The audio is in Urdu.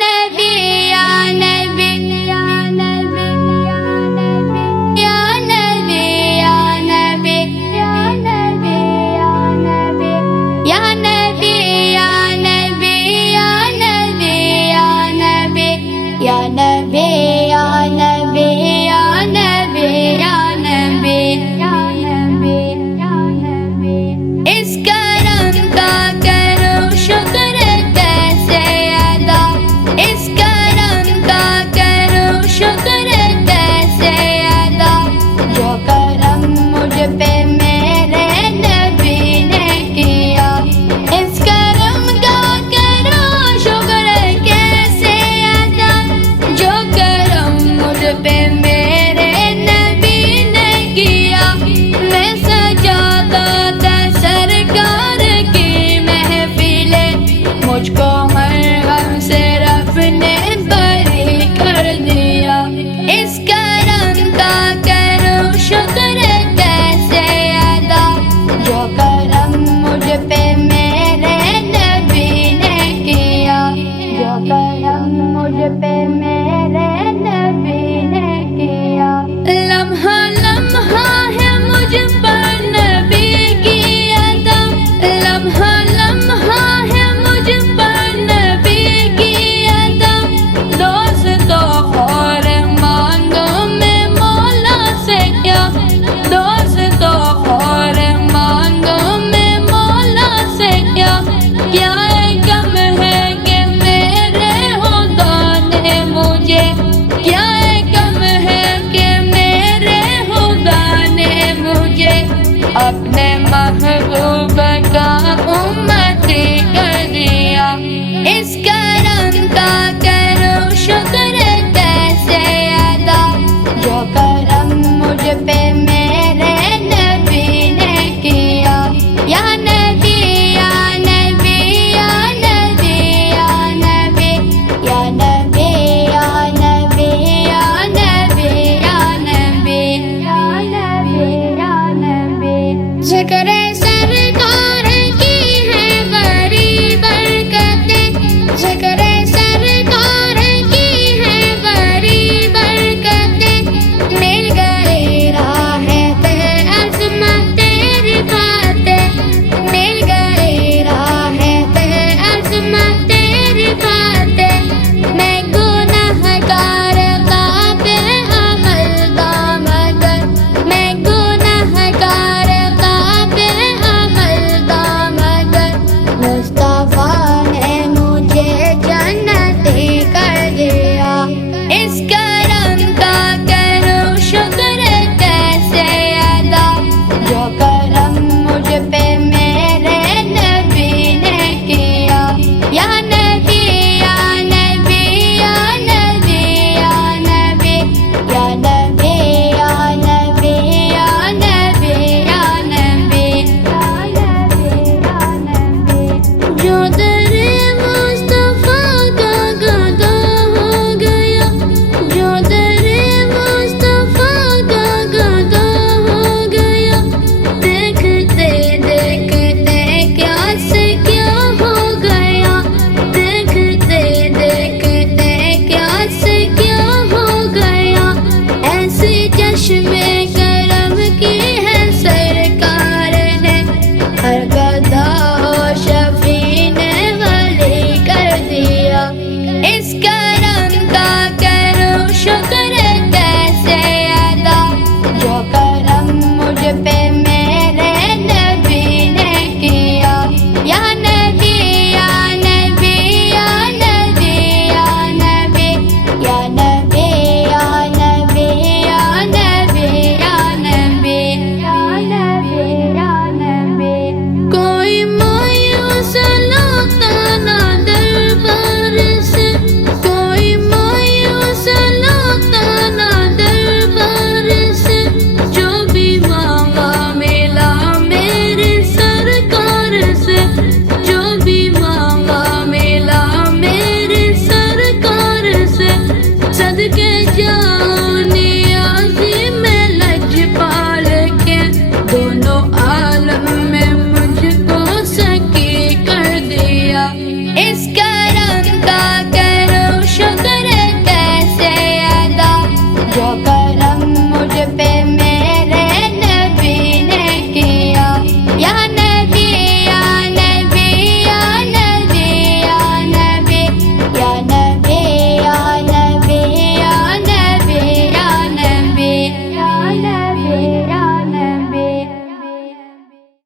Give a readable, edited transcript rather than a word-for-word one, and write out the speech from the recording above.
نبی یا نبی یا نبی یا نبی یا نبی یا نبی یا نبی یا نبی یا نبی یا نبی یا نبی یا نبی یا نبی یا نبی یا نبی یا نبی اس کرم کا کرو شکر کیسے ادا اس کرم کا کرو شکر کیسے ادا جو کرم مجھ پہ میرے نبی نے کیا اس کرم کا کرو شکر کیسے ادا جو کرم مجھ پہ میرے نبی نے کیا میں سجاتا تھا سرکار کی محفلیں مجھ کو ہر غم سے رب نے بری کر دیا اس کرم کا کرو شکر کیسے ادا جو کرم مجھ پہ میرے نبی نے کیا جو کرم مجھ پہ میرے نبی نے کیا لمحہ لمحہ ہے مجھ پر نبی کی ادا لمحہ لمحہ ہے مجھ پر نبی کی ادا دوستو اور مانگو میں مولا سے کیا دوستو اور مانگو میں مولا سے کیا غم ہے کہ میرے خدا نے مجھے کیا غم ہے کہ میرے خدا نے مجھے اپنے محبوب کا امتی کر دیا اس کرم کا کرو شکر کیسے ادا جو کرم مجھ پہ میرے نبی نے کیا یا نبی یا نبی یا نبی یا نبی یا نبی یا نبی یا نبی یا نبی یا نبی یا نبی ذکر سرکار کی ہے بڑی برکتیں ذکر سرکار کی ہے بڑی برکتیں مل گئی راہ عظمت رفعتیں مل گئی راہ عظمت رفعتیں میں گناہ گار قابل عمل دامگر میں گناہ گار قابل عمل دامگر مصطفیٰ نے مجھے جنتی کر دیا اس کرم کا کرو شکر کیسے ادا جو کرم مجھ پہ میرے نبی نے کیا یا نبی یا نبی یا نبی یا نبی یا نبی یا نبی یا نبی یا نبی یا نبی یا نبی جو در مصطفیٰ کا گدا ہو گیا جو در مصطفیٰ کا گدا ہو گیا دیکھتے دیکھتے کیا سے کیا ہو گیا دیکھتے دیکھتے کیا سے کیا ہو گیا ایسی چشم کرم کی ہے سرکار نے ہر گدھا و شفیع نے ولی کر دیا اس